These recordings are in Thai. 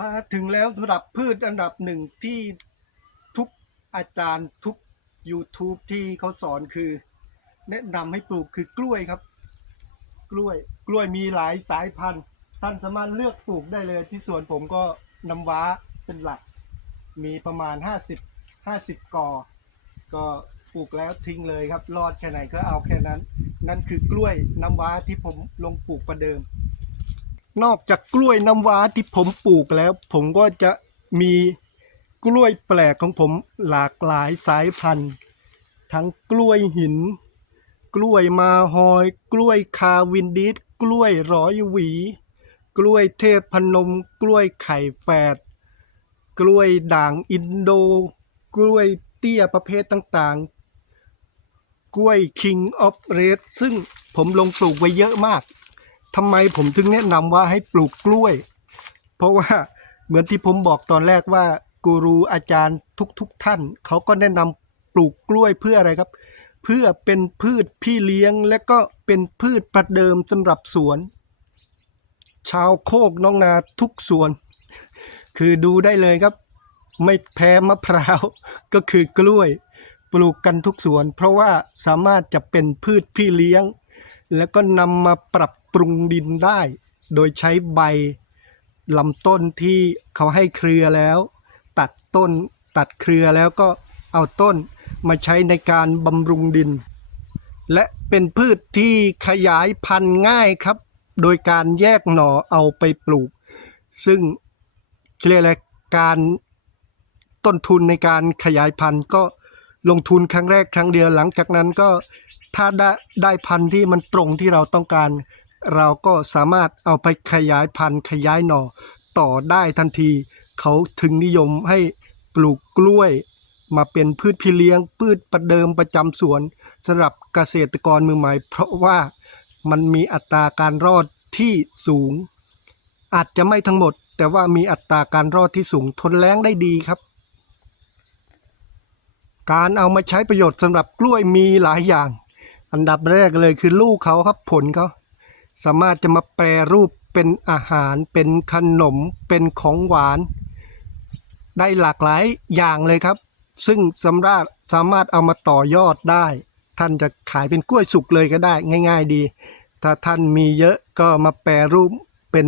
มาถึงแล้วสำหรับพืชอันดับหนึ่งที่ทุกอาจารย์ทุก YouTube ที่เขาสอนคือ แนะนำให้ปลูกคือกล้วยครับ กล้วยกล้วยมีหลายสายพันธุ์ ท่านสามารถเลือกปลูกได้เลย ที่สวนผมก็น้ำว้าเป็นหลัก มีประมาณ 50 50กอก็ปลูกแล้วทิ้งเลยครับ รอดแค่ไหนก็เอาแค่นั้น นั่นคือกล้วยน้ำว้าที่ผมลงปลูกประเดิม นอกจากกล้วยน้ำว้าที่ผมปลูกแล้ว ผมก็จะมีกล้วยแปลกของผมหลากหลายสายพันธุ์ ทั้งกล้วยหิน กล้วยมาฮอย กล้วยคาวินดิสกล้วยร้อยหวี กล้วยเทพพนม กล้วยไข่แฝดกล้วยด่างอินโด กล้วยเตี้ยประเภทต่างๆ กล้วย King of Red ซึ่งผมลงปลูกไว้เยอะมาก ทำไมผมถึงแนะนำว่าให้ปลูกกล้วย เพราะว่าเหมือนที่ผมบอกตอนแรกว่ากูรูอาจารย์ทุกๆทท่าน เขาก็แนะนำปลูกกล้วยเพื่ออะไรครับ เพื่อเป็นพืชพี่เลี้ยง และก็เป็นพืชประเดิมสำหรับสวน ชาวโคกน้องนาทุกสวน คือดูได้เลยครับ ไม่แพ้มะพร้าว ก็คือกล้วย ปลูกกันทุกสวน เพราะว่าสามารถจะเป็นพืชพี่เลี้ยง แล้วก็นำมาปรับ ปรุงดินได้ โดยใช้ใบลำต้นที่เขาให้เครือแล้ว ตัดต้นตัดเครือแล้วก็เอาต้นมาใช้ในการบำรุงดิน และเป็นพืชที่ขยายพันธุ์ง่ายครับ โดยการแยกหน่อเอาไปปลูก ซึ่งเรียกอะไรการต้นทุนในการขยายพันธุ์ก็ลงทุนครั้งแรกครั้งเดียวหลังจากนั้นก็ถ้าได้ได้พันธุ์ที่มันตรงที่เราต้องการ เราก็สามารถเอาไปขยายพันธุ์ขยายหน่อต่อได้ทันที เขาถึงนิยมให้ปลูกกล้วย มาเป็นพืชพี่เลี้ยง พืชประเดิมประจำสวนสำหรับเกษตรกรมือใหม่ เพราะว่ามันมีอัตราการรอดที่สูง อาจจะไม่ทั้งหมด แต่ว่ามีอัตราการรอดที่สูงทนแล้งได้ดีครับ การเอามาใช้ประโยชน์สำหรับกล้วยมีหลายอย่าง อันดับแรกเลยคือลูกเขาครับผลเขา สามารถจะมาแปรรูปเป็นอาหารเป็นขนมเป็นของหวาน ได้หลากหลายอย่างเลยครับ ซึ่งสำรับสามารถเอามาต่อยอดได้ ท่านจะขายเป็นกล้วยสุกเลยก็ได้ง่าย ๆ ดี ถ้าท่านมีเยอะก็มาแปรรูปเป็น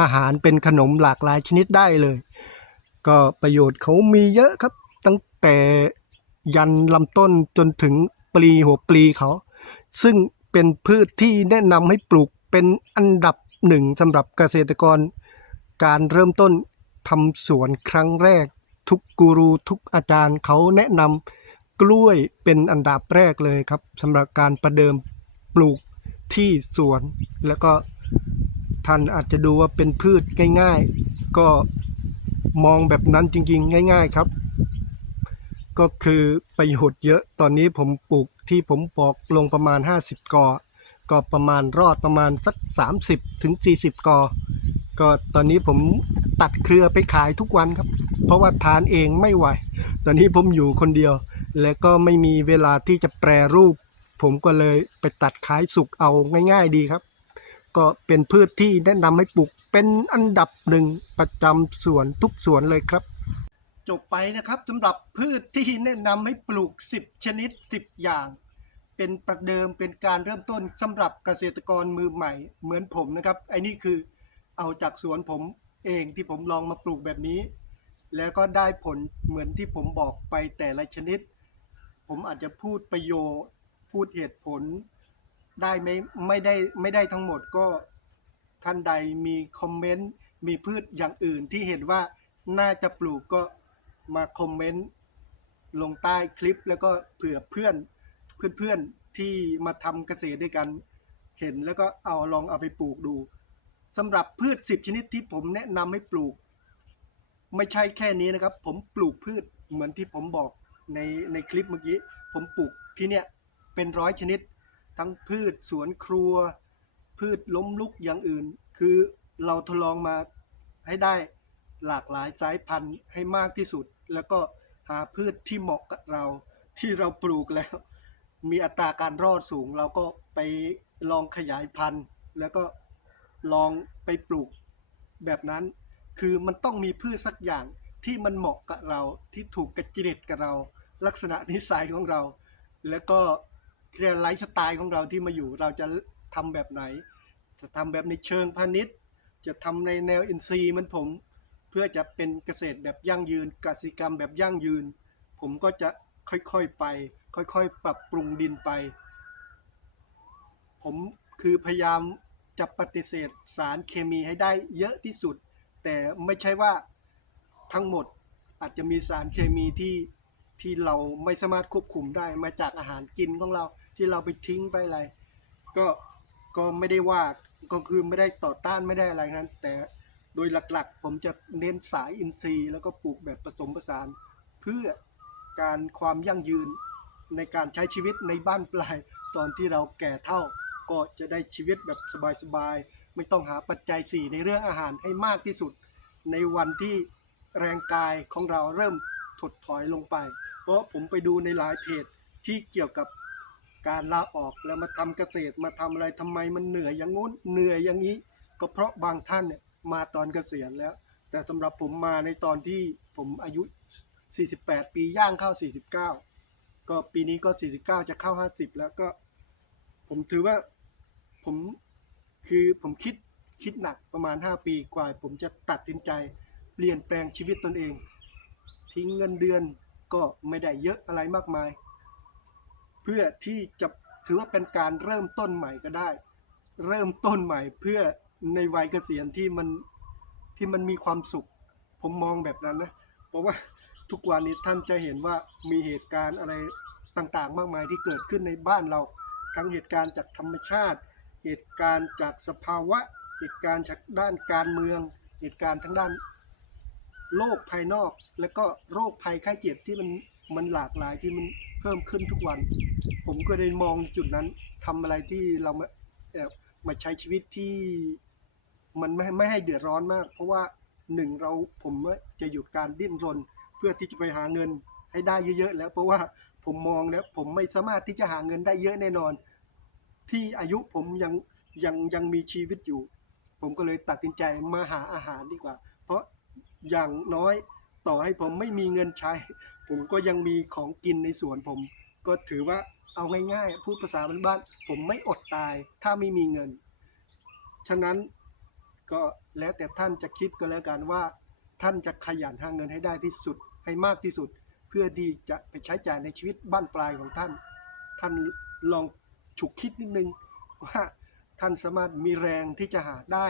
อาหารเป็นขนมหลากหลายชนิดได้เลย ก็ประโยชน์เขามีเยอะครับ ตั้งแต่ยันลำต้นจนถึงปลีหัวปลีเขา ซึ่ง เป็นพืชที่แนะนำให้ปลูกเป็นอันดับหนึ่งสำหรับเกษตรกร การเริ่มต้นทำสวนครั้งแรก ทุกกูรูทุกอาจารย์เขาแนะนำกล้วยเป็นอันดับแรกเลยครับสำหรับการประเดิมปลูกที่สวน แล้วก็ท่านอาจจะดูว่าเป็นพืชง่าย ๆ ก็มองแบบนั้นจริงๆ ง่าย ๆครับ ก็คือประโยชน์เยอะตอนนี้ผมปลูก ที่ผมบอกลงประมาณ 50 กอ ก็ประมาณรอดประมาณสัก 30ถึง40 กอ ก็ตอนนี้ผมตัดเครือไปขายทุกวันครับ เพราะว่าทานเองไม่ไหว ตอนนี้ผมอยู่คนเดียว และก็ไม่มีเวลาที่จะแปรรูป ผมก็เลยไปตัดขายสุกเอาง่ายๆดีครับ ก็เป็นพืชที่แนะนำให้ปลูกเป็นอันดับหนึ่งประจำสวนทุกสวนเลยครับ จบไปนะครับสำหรับพืชที่แนะนำให้ปลูก 10 ชนิด 10 อย่าง เป็นประเดิมเป็นการเริ่มต้นสำหรับเกษตรกรมือใหม่เหมือนผมนะครับไอ้นี่คือเอาจากสวนผมเองที่ผมลองมาปลูกแบบนี้ แล้วก็ได้ผลเหมือนที่ผมบอกไปแต่ละชนิด ผมอาจจะพูดประโยชน์พูดเหตุผล ได้ไหมไม่ได้ไม่ได้ทั้งหมดก็ท่านใดมีคอมเมนต์มีพืชอย่างอื่นที่เห็นว่าน่าจะปลูกก็ มาคอมเมนต์ลงใต้คลิปแล้วก็เผื่อเพื่อนเพื่อนๆที่มาทำเกษตรด้วยกันเห็นแล้วก็เอาลองเอาไปปลูกดูสำหรับพืช 10 ชนิดที่ผมแนะนำให้ปลูก ไม่ใช่แค่นี้นะครับ ผมปลูกพืชเหมือนที่ผมบอกในในคลิปเมื่อกี้ ผมปลูกที่เนี่ยเป็นร้อยชนิด ทั้งพืชสวนครัว พืชล้มลุกอย่างอื่น คือเราทดลองมาให้ได้หลากหลายสายพันธุ์ให้มากที่สุด แล้วก็หาพืชที่เหมาะกับเราที่เราปลูกแล้ว มีอัตราการรอดสูง เราก็ไปลองขยายพันธุ์ แล้วก็ลองไปปลูกแบบนั้น คือมันต้องมีพืชสักอย่างที่มันเหมาะกับเราที่ถูกกระจริตกับเรา ลักษณะนิสัยของเรา แล้วก็เรียนไลฟ์สไตล์ของเราที่มาอยู่เราจะทำแบบไหน จะทำแบบในเชิงพาณิชย์ จะทำในแนวอินทรีย์มันผม พื่อจะเป็นเกษตรแบบยั่งยืนกสิกรรมแบบยั่งยืน ผมก็จะค่อยๆไป ค่อยๆ ปรับปรุงดินไป ผมคือพยายามจะปฏิเสธสารเคมีให้ได้เยอะที่สุด แต่ไม่ใช่ว่าทั้งหมดอาจจะมีสารเคมีที่ที่เราไม่สามารถควบคุมได้มาจากอาหารกินของเราที่เราไปทิ้งไปอะไร ก็ก็ไม่ได้ว่าก็คือไม่ได้ต่อต้านไม่ได้อะไรนั้นแต่ โดยหลักๆ ผมจะเน้นสายอินทรีย์ แล้วก็ปลูกแบบผสมผสาน เพื่อการความยั่งยืนในการใช้ชีวิตในบ้านปลาย ตอนที่เราแก่เท่า ก็จะได้ชีวิตแบบสบายๆ ไม่ต้องหาปัจจัยสี่ในเรื่องอาหารให้มากที่สุด ในวันที่แรงกายของเราเริ่มถดถอยลงไป เพราะผมไปดูในหลายเพจที่เกี่ยวกับการลาออกแล้วมาทำเกษตรมาทำอะไรทำไมมันเหนื่อยอย่างงู้นเหนื่อยอย่างนี้ ก็เพราะบางท่านเนี่ย มาตอนเกษียณแล้ว แต่สำหรับผมมาในตอนที่ผมอายุ 48 ปีย่างเข้า 49 ก็ปีนี้ก็ 49 จะเข้า 50 แล้วก็ ผมถือว่าผมคือผมคิดคิดหนักประมาณ 5 ปีกว่า ผมจะตัดสินใจเปลี่ยนแปลงชีวิตตนเอง ทิ้งเงินเดือนก็ไม่ได้เยอะอะไรมากมาย เพื่อที่จะถือว่าเป็นการเริ่มต้นใหม่ก็ได้ เริ่มต้นใหม่เพื่อ ในวัยเกษียณที่มันที่มันมีความสุข ผมมองแบบนั้นนะเพราะว่าทุกวันนี้ท่านจะเห็นว่ามีเหตุการณ์อะไรต่างๆ มากมายที่เกิดขึ้นในบ้านเรา ทั้งเหตุการณ์จากธรรมชาติ เหตุการณ์จากสภาวะ เหตุการณ์จากด้านการเมือง เหตุการณ์ทั้งด้านโลกภายนอก แล้วก็โรคภัยไข้เจ็บที่มันมันหลากหลายที่มันเพิ่มขึ้นทุกวัน ผมก็เลยมองจุดนั้นทำอะไรที่เรามาเออมาใช้ชีวิตที่ มันไม่ไม่ให้เดือดร้อนมาก เพราะว่าหนึ่งเราผมจะหยุดการดิ้นรน เพื่อที่จะไปหาเงินให้ได้เยอะๆแล้ว เพราะว่าผมมองแล้วผมไม่สามารถที่จะหาเงินได้เยอะแน่นอน ที่อายุผมยังยังยังมีชีวิตอยู่ ผมก็เลยตัดสินใจมาหาอาหารดีกว่า เพราะอย่างน้อยต่อให้ผมไม่มีเงินใช้ ผมก็ยังมีของกินในสวนผม ก็ถือว่าเอาง่ายๆ พูดภาษาบ้านๆผมไม่อดตายถ้าไม่มีเงิน ฉะนั้น ก็แล้วแต่ท่านจะคิดก็แล้วกันว่า ท่านจะขยันหาเงินให้ได้ที่สุดให้มากที่สุด เพื่อที่จะไปใช้จ่ายในชีวิตบ้านปลายของท่าน ท่านลองฉุกคิดนิดนึงว่าท่านสามารถมีแรงที่จะหาได้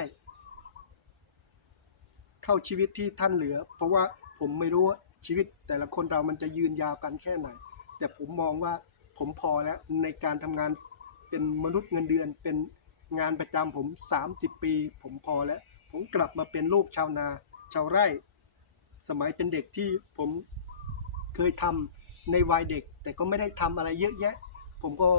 เท่าชีวิตที่ท่านเหลือ เพราะว่าผมไม่รู้ว่าชีวิตแต่ละคนเรามันจะยืนยาวกันแค่ไหน แต่ผมมองว่าผมพอแล้วในการทำงานเป็นมนุษย์เงินเดือนเป็น งานประจำผม 30 ปี ผมพอแล้ว ผมกลับมาเป็นลูกชาวนา ชาวไร่ สมัยเป็นเด็กที่ผมเคยทำในวัยเด็ก แต่ก็ไม่ได้ทำอะไรเยอะแยะ ผมก็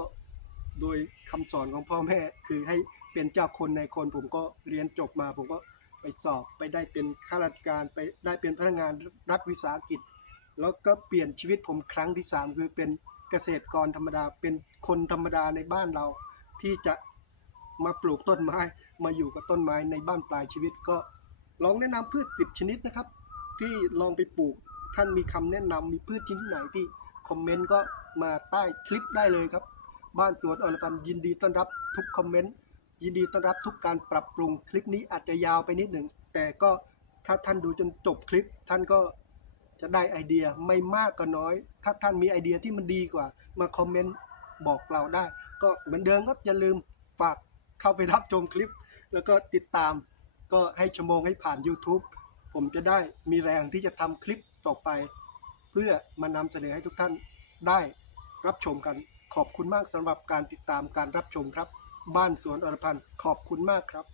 โดยคำสอนของพ่อแม่ คือให้เป็นเจ้าคนในคน ผมก็เรียนจบมา ผมก็ไปสอบไปได้เป็นข้าราชการไปได้เป็นพนักงานรัฐวิสาหกิจ แล้วก็เปลี่ยนชีวิตผมครั้งที่ 3 คือเป็นเกษตรกรธรรมดาเป็นคนธรรมดาในบ้านเราที่จะ มาปลูกต้นไม้ มาอยู่กับต้นไม้ในบ้านปลายชีวิตก็ลองแนะนำพืชสิบชนิดนะครับ ที่ลองไปปลูกท่านมีคำแนะนำมีพืชชนิดไหนที่คอมเมนต์ก็มาใต้คลิปได้เลยครับ บ้านสวนอรพันธ์ยินดีต้อนรับทุกคอมเมนต์ยินดีต้อนรับทุกการปรับปรุงคลิปนี้อาจจะยาวไปนิดหนึ่งแต่ก็ถ้าท่านดูจนจบคลิป ท่านก็จะได้ไอเดียไม่มากก็น้อย ถ้าท่านมีไอเดียที่มันดีกว่า มาคอมเมนต์บอกเราได้ ก็เหมือนเดิมครับอย่าลืมฝาก เข้าไปรับชมคลิป แล้วก็ติดตามก็ให้ชั่วโมงให้ผ่าน YouTube ผมจะได้มีแรงที่จะทำคลิปต่อไป เพื่อมานำเสนอให้ทุกท่านได้รับชมกันขอบคุณมากสำหรับการติดตามการรับชมครับ บ้านสวนอรพันธ์ขอบคุณมากครับ